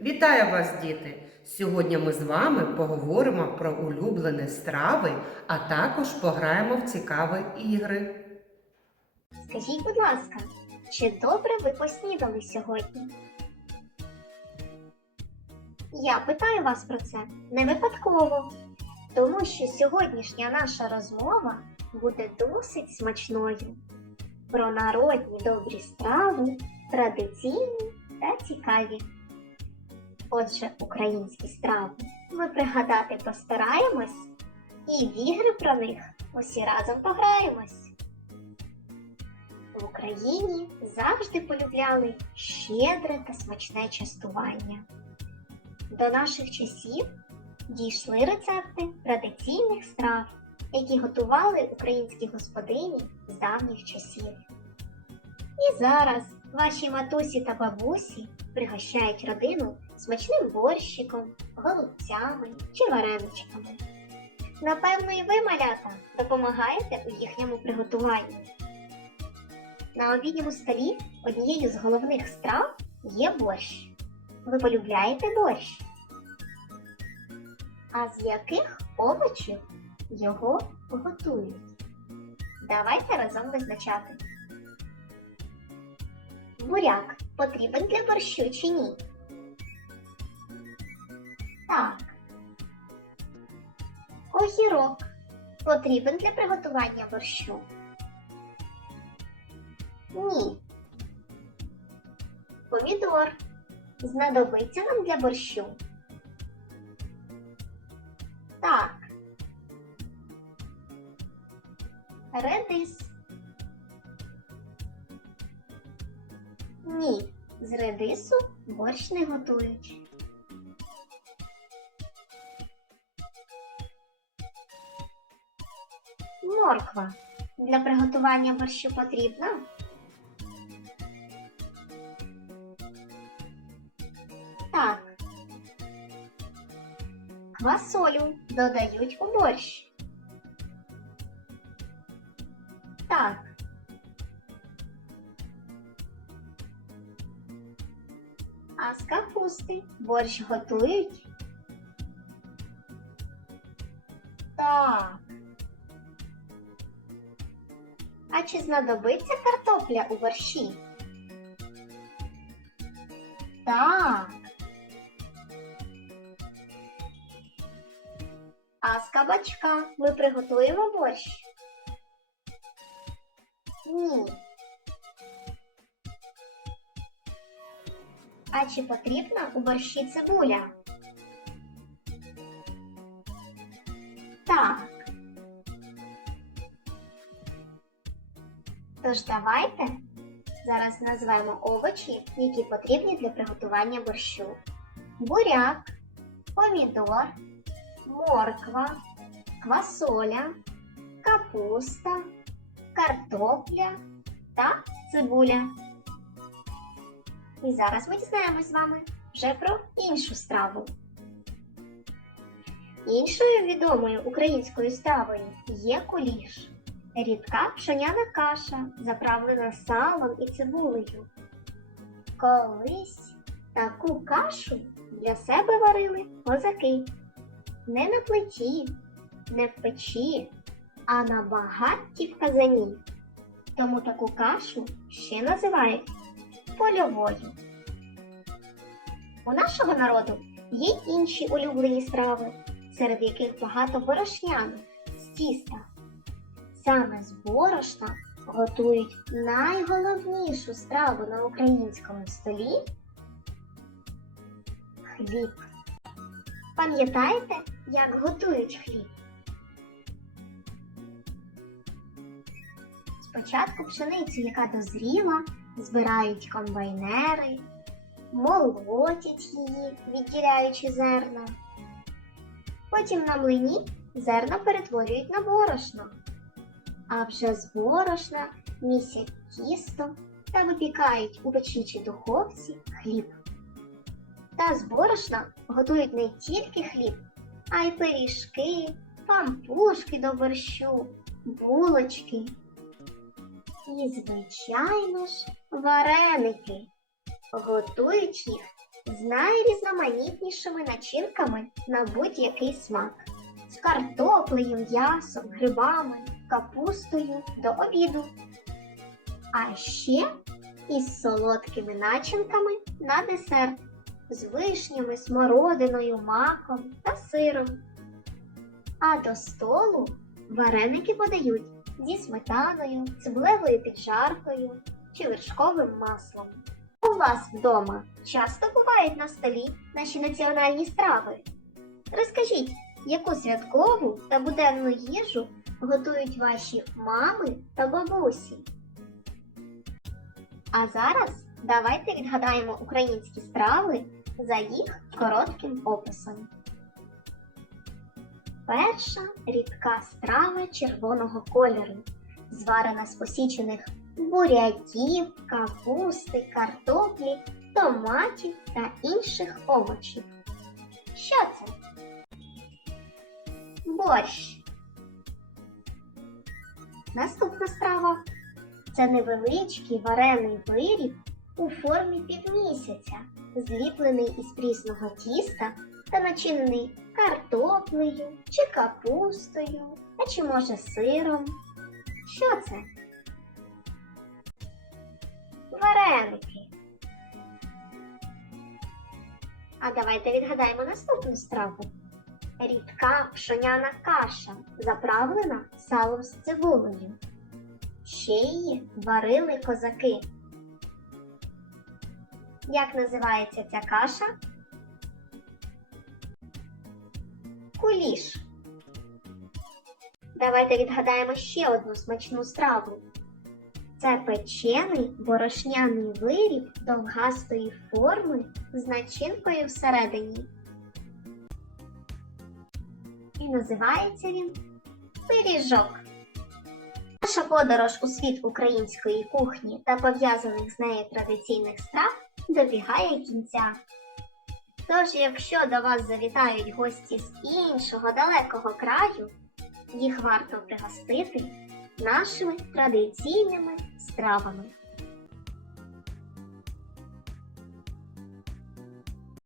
Вітаю вас, діти! Сьогодні ми з вами поговоримо про улюблені страви, а також пограємо в цікаві ігри. Скажіть, будь ласка, чи добре ви поснідали сьогодні? Я питаю вас про це не випадково, тому що сьогоднішня наша розмова буде досить смачною. Про народні добрі страви, традиційні та цікаві. Отже, українські страви ми пригадати постараємось і в ігри про них усі разом пограємось. В Україні завжди полюбляли щедре та смачне частування. До наших часів дійшли рецепти традиційних страв, які готували українські господині з давніх часів. І зараз ваші матусі та бабусі пригощають родину смачним борщиком, голубцями чи вареничками. Напевно, і ви, малята, допомагаєте у їхньому приготуванні. На обідньому столі однією з головних страв є борщ. Ви полюбляєте борщ? А з яких овочів його готують? Давайте разом визначати. Буряк потрібен для борщу чи ні? Так. Огірок потрібен для приготування борщу. Ні. Помідор. Знадобиться нам для борщу. Так. Редис. Ні. З редису борщ не готують. Морква. Для приготування борщу потрібна? Так. Квасолю додають у борщ. Так. А з капусти борщ готують? Так. А чи знадобиться картопля у борщі? Так. А з кабачка ми приготуємо борщ? Ні. А чи потрібна у борщі цибуля? Так. Тож давайте зараз назвемо овочі, які потрібні для приготування борщу. Буряк, помідор, морква, квасоля, капуста, картопля та цибуля. І зараз ми дізнаємось з вами вже про іншу страву. Іншою відомою українською стравою є куліш. Рідка пшоняна каша, заправлена салом і цибулею. Колись таку кашу для себе варили козаки. Не на плиті, не в печі, а на багатті в казані. Тому таку кашу ще називають польовою. У нашого народу є інші улюблені страви, серед яких багато борошняних з тіста. Саме з борошна готують найголовнішу страву на українському столі хліб. Пам'ятаєте, як готують хліб? Спочатку пшеницю, яка дозріла, збирають комбайнери, молотять її, відділяючи зерна. Потім на млині зерна перетворюють на борошно, а вже з борошна місять тісто та випікають у печі чи духовці хліб. Та з борошна готують не тільки хліб, а й пиріжки, пампушки до борщу, булочки. І, звичайно ж, вареники. Готують їх з найрізноманітнішими начинками на будь-який смак. З картоплею, м'ясом, грибами, капустою до обіду. А ще із солодкими начинками на десерт з вишнями, смородиною, маком та сиром. А до столу вареники подають зі сметаною, цибулевою піджаркою чи вершковим маслом. У вас вдома часто бувають на столі наші національні страви. Розкажіть, яку святкову та буденну їжу готують ваші мами та бабусі? А зараз давайте відгадаємо українські страви за їх коротким описом. Перша рідка страва червоного кольору, зварена з посічених буряків, капусти, картоплі, томатів та інших овочів. Що це? Борщ. Наступна страва це невеличкий варений виріб у формі півмісяця, зліплений із прісного тіста та начинений картоплею чи капустою, а чи може сиром. Що це? Вареники. А давайте відгадаємо наступну страву. Рідка пшоняна каша, заправлена салом з цибулею. Ще її варили козаки. Як називається ця каша? Куліш. Давайте відгадаємо ще одну смачну страву. Це печений борошняний виріб довгастої форми з начинкою всередині. І називається він пиріжок. Наша подорож у світ української кухні та пов'язаних з нею традиційних страв добігає кінця. Тож, якщо до вас завітають гості з іншого далекого краю, їх варто пригостити нашими традиційними стравами.